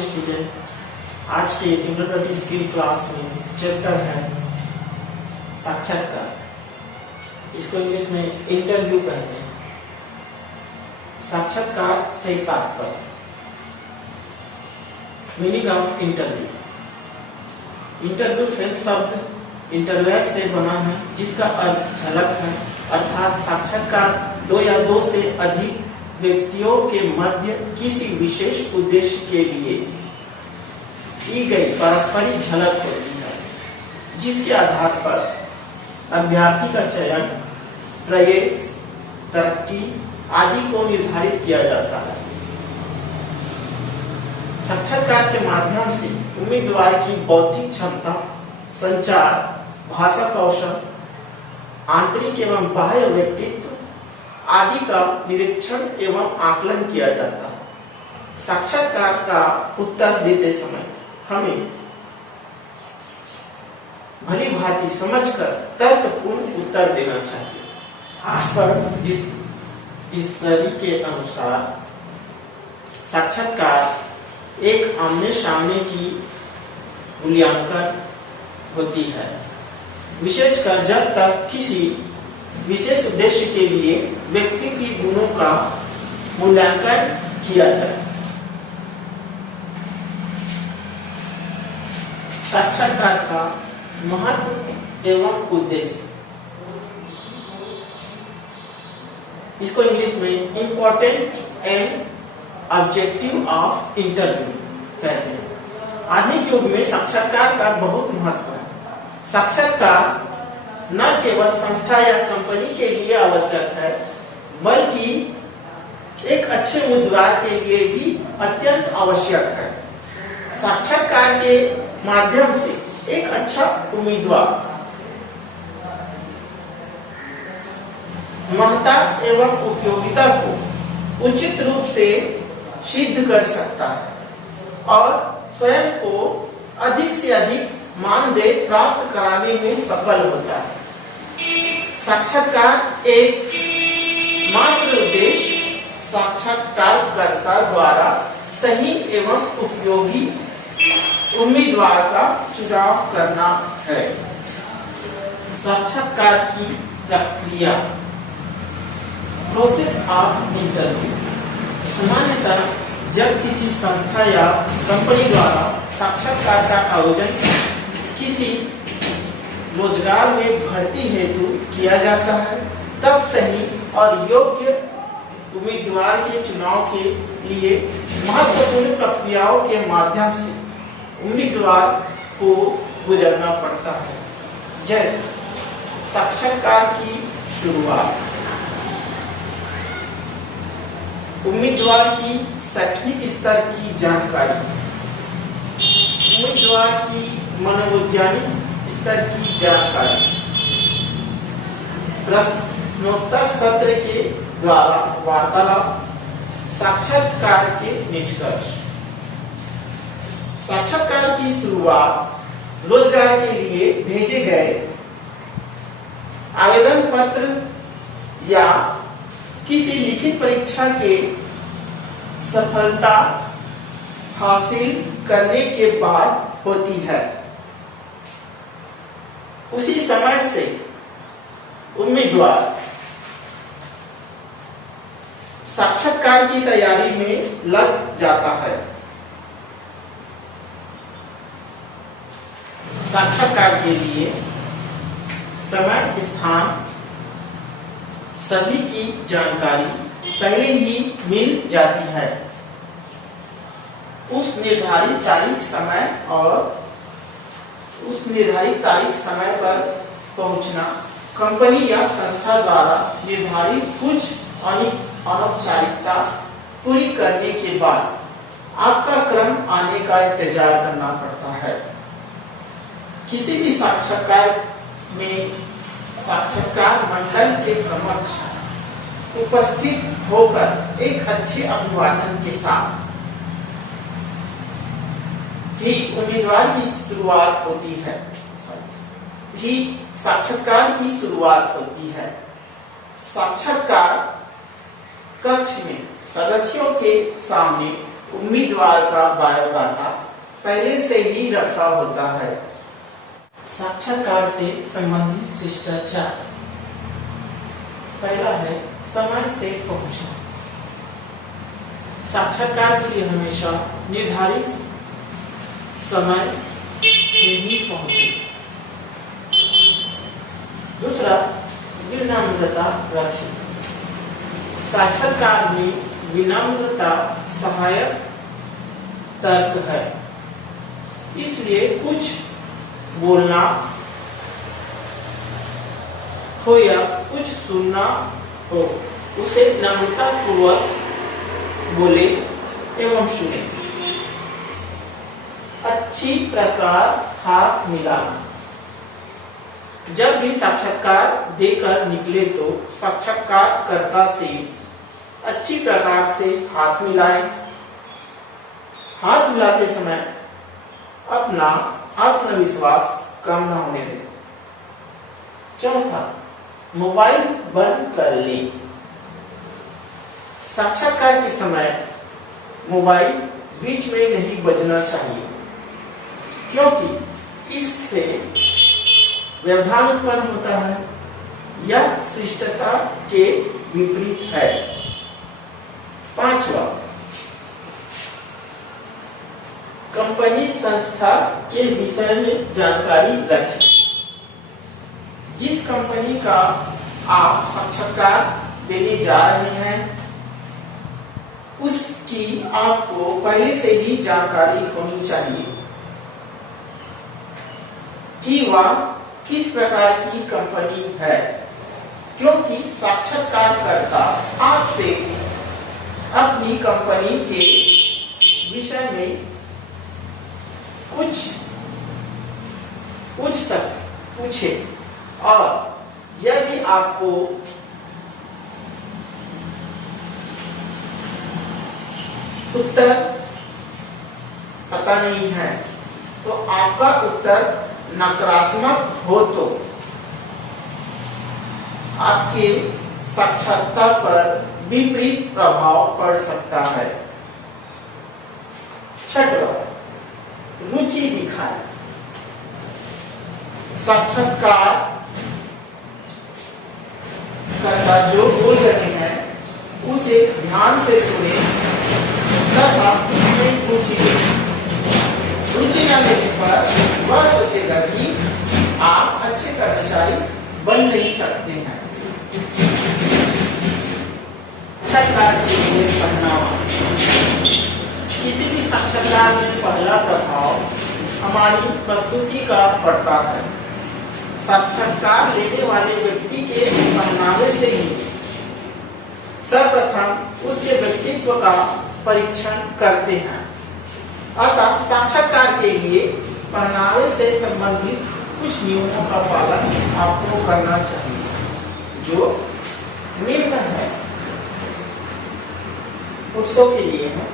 Student, आज के introductory skill class में चैप्टर है साक्षात्कार। इसको इंग्लिश में इंटरव्यू कहते हैं। साक्षात्कार से तात्पर्य, meaning of interview. Interview French शब्द इंटरव्यू से बना है, जिसका अर्थ झलक है, अर्थात साक्षात्कार दो या दो से अधिक व्यक्तियों के मध्य किसी विशेष उद्देश्य के लिए की गई पारस्परिक झलक होती है, जिसके आधार पर अभ्यर्थी का चयन, प्रवेश, तरक्की आदि को निर्धारित किया जाता है। साक्षात्कार के माध्यम से उम्मीदवार की बौद्धिक क्षमता, संचार, भाषा कौशल, आंतरिक एवं बाह्य व्यक्तित्व आदि का निरीक्षण एवं आकलन किया जाता है। साक्षात्कार का उत्तर देते समय हमें भली भांति समझकर तर्कपूर्ण उत्तर देना चाहिए। ऑक्सफोर्ड डिक्शनरी के अनुसार साक्षात्कार एक आमने सामने की मूल्यांकन होती है, विशेषकर जब तक किसी विशेष उद्देश्य के लिए व्यक्ति की गुणों का मूल्यांकन किया जाए। साक्षात्कार का महत्व एवं उद्देश्य, इसको इंग्लिश में important and objective of interview कहते हैं। आधुनिक युग में साक्षात्कार का बहुत महत्व है। साक्षात्कार न केवल संस्था या कंपनी के लिए आवश्यक है, बल्कि एक अच्छे उम्मीदवार के लिए भी अत्यंत आवश्यक है। साक्षात्कार के माध्यम से एक अच्छा उम्मीदवार महत्ता एवं उपयोगिता को उचित रूप से सिद्ध कर सकता है और स्वयं को अधिक से अधिक मानदेय प्राप्त कराने में सफल होता है। साक्षात्कार एक मात्र उद्देश्य साक्षात्कारकर्ता द्वारा सही एवं उपयोगी उम्मीदवार का चुनाव करना है। साक्षात्कार की प्रक्रिया, प्रोसेस ऑफ इंटरव्यू। सामान्यतः जब किसी संस्था या कंपनी द्वारा साक्षात्कार का आयोजन किसी रोजगार में भर्ती हेतु किया जाता है, तब सही और योग्य उम्मीदवार के चुनाव के लिए महत्वपूर्ण प्रक्रियाओं के माध्यम से उम्मीदवार को गुजरना पड़ता है। जैसे साक्षात्कार की शुरुआत, उम्मीदवार की शैक्षणिक स्तर की जानकारी, उम्मीदवार की मनोवैज्ञानिक स्तर की जानकारी, प्रश्नोत्तर सत्र के द्वारा वार्तालाप, साक्षात्कार के निष्कर्ष। साक्षात्कार की शुरुआत रोजगार के लिए भेजे गए आवेदन पत्र या किसी लिखित परीक्षा के सफलता हासिल करने के बाद होती है। उसी समय से उम्मीदवार साक्षात्कार की तैयारी में लग जाता है। साक्षात्कार के लिए समय, स्थान सभी की जानकारी पहले ही मिल जाती है। उस निर्धारित तारीख समय पर पहुंचना, कंपनी या संस्था द्वारा निर्धारित कुछ अनौपचारिकता पूरी करने के बाद आपका क्रम आने का इंतजार करना पड़ता है। किसी भी साक्षात्कार में साक्षात्कार मंडल के समक्ष उपस्थित होकर एक अच्छे अभिवादन के साथ ही उम्मीदवार की शुरुआत होती है। साक्षात्कार की शुरुआत होती है। साक्षात्कार कक्ष में सदस्यों के सामने उम्मीदवार का बायोडाटा पहले से ही रखा होता है। साक्षात्कार से संबंधित शिष्टाचार। पहला है समय से पहुंचना। साक्षात्कार के लिए हमेशा निर्धारित समय में ही पहुंचे। दूसरा, विनम्रता रखें। साक्षात्कार में विनम्रता सहायक तर्क है, इसलिए कुछ बोलना हो या कुछ सुनना हो, उसे नम्रता पूर्वक बोले एवं सुने। अच्छी प्रकार हाथ मिलाना। जब भी साक्षात्कार देकर निकले तो साक्षात्कारकर्ता से अच्छी प्रकार से हाथ मिलाएं। हाथ मिलाते समय अपना आत्मविश्वास कम न होने दें। चौथा, मोबाइल बंद कर ले। साक्षात्कार के समय मोबाइल बीच में नहीं बजना चाहिए, क्योंकि इससे व्यवधान उत्पन्न होता है। यह शिष्टता के विपरीत है। पांचवा, कंपनी संस्था के विषय में जानकारी रखें। जिस कंपनी का आप साक्षात्कार देने जा रहे हैं, उसकी आपको पहले से ही जानकारी होनी चाहिए कि वह किस प्रकार की कंपनी है, क्योंकि साक्षात्कारकर्ता आपसे अपनी कंपनी के विषय में कुछ पूछे और यदि आपको उत्तर पता नहीं है तो आपका उत्तर नकारात्मक हो तो आपके साक्षात्कार पर विपरीत प्रभाव पड़ सकता है। छठवां, रुचि दिखाएं। साक्षात्कार कर्ता जो बोल रहे हैं उसे ध्यान से सुने तथा उसमें रुचि न लेने पर वह सोचेगा कि आप अच्छे कर्मचारी बन नहीं सकते हैं। साक्षात्कार के लिए पहनावा। किसी भी साक्षात्कार में पहला प्रभाव हमारी प्रस्तुति का पड़ता है। साक्षात्कार लेने वाले व्यक्ति के पहनावे से ही सर्वप्रथम उसके व्यक्तित्व का परीक्षण करते हैं। अतः साक्षात्कार के लिए पहनावे से संबंधित कुछ नियमों का पालन आपको करना चाहिए, जो निम्न है। पुरुषों के लिए है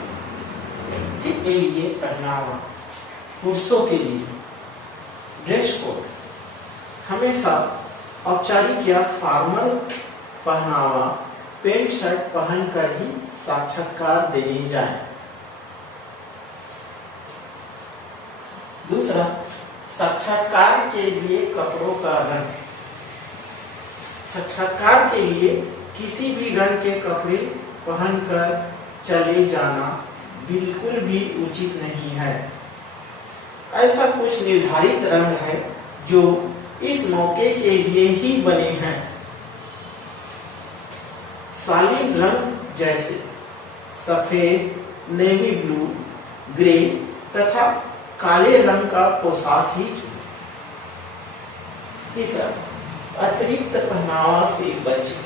के लिए पहनावा। पुरुषों के लिए ड्रेस कोड हमेशा औपचारिक या फॉर्मल पहनावा, पैंट शर्ट पहनकर ही साक्षात्कार देने जाए। दूसरा, साक्षात्कार के लिए कपड़ों का रंग। साक्षात्कार के लिए किसी भी रंग के कपड़े पहनकर चले जाना बिल्कुल भी उचित नहीं है। ऐसा कुछ निर्धारित रंग है जो इस मौके के लिए ही बने हैं। शालीन रंग जैसे सफेद, नेवी ब्लू, ग्रे तथा काले रंग का पोशाक ही चुनें। तीसरा, अतिरिक्त पहनावा से बचें।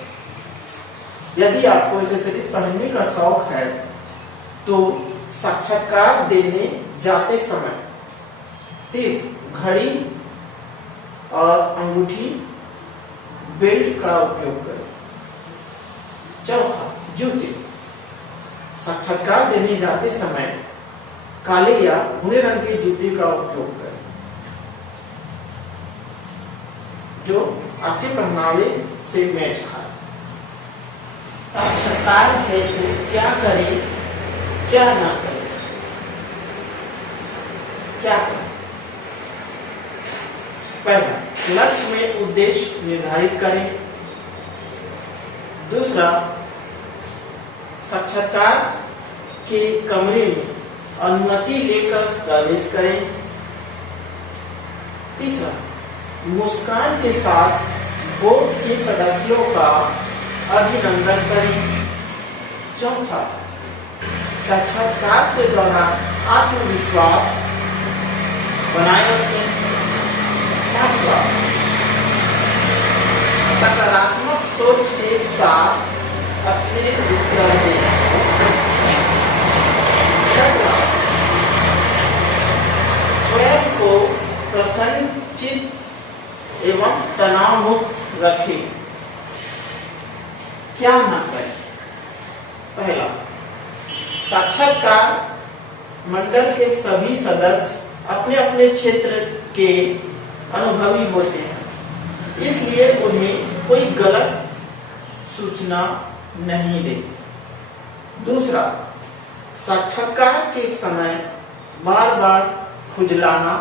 यदि आपको एक्सेसरीज पहनने का शौक है तो साक्षात्कार देने जाते समय सिर्फ घड़ी और अंगूठी, बेल्ट का उपयोग करें। चौथा, जूते। साक्षात्कार देने जाते समय काले या भूरे रंग के जूते का उपयोग करें, जो आपके पहनावे से मैच खाए। साक्षात्कार है तो क्या करें क्या ना करें। क्या करें? पहला, लक्ष्य में उद्देश्य निर्धारित करें। दूसरा, साक्षात्कार के कमरे में अनुमति लेकर प्रवेश करें। तीसरा, मुस्कान के साथ बोर्ड के सदस्यों का अभिनंदन करें। चौथा, साक्षात्कार के दौरान आत्मविश्वास बनाए रखें। पांचवा, सकारात्मक सोच के साथ अपने उत्तर दें। छठवां, स्वयं को प्रसन्नचित्त एवं तनाव मुक्त रखें। क्या न करें? पहला, साक्षात्कार मंडल के सभी सदस्य अपने अपने क्षेत्र के अनुभवी होते हैं, इसलिए उन्हें कोई गलत सूचना नहीं दे। दूसरा, साक्षात्कार के समय बार बार खुजलाना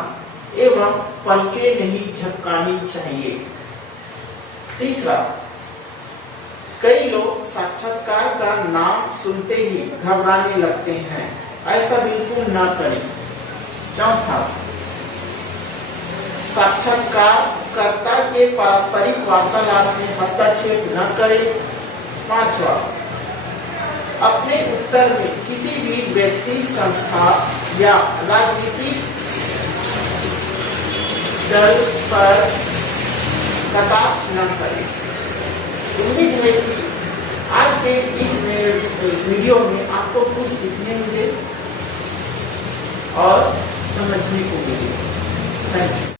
एवं पलकें नहीं झपकानी चाहिए। तीसरा, कई लोग साक्षात्कार का नाम सुनते ही घबराने लगते हैं, ऐसा बिल्कुल न करें। चौथा, साक्षात्कारकर्ता के पारस्परिक वार्तालाप में हस्तक्षेप न करें। पांचवा, अपने उत्तर में किसी भी व्यक्ति, संस्था या राजनीतिक दल पर कटाक्ष न करें। उम्मीद है कि आज के इस वीडियो में आपको कुछ सीखने मिले और समझने को मिले। Thank you.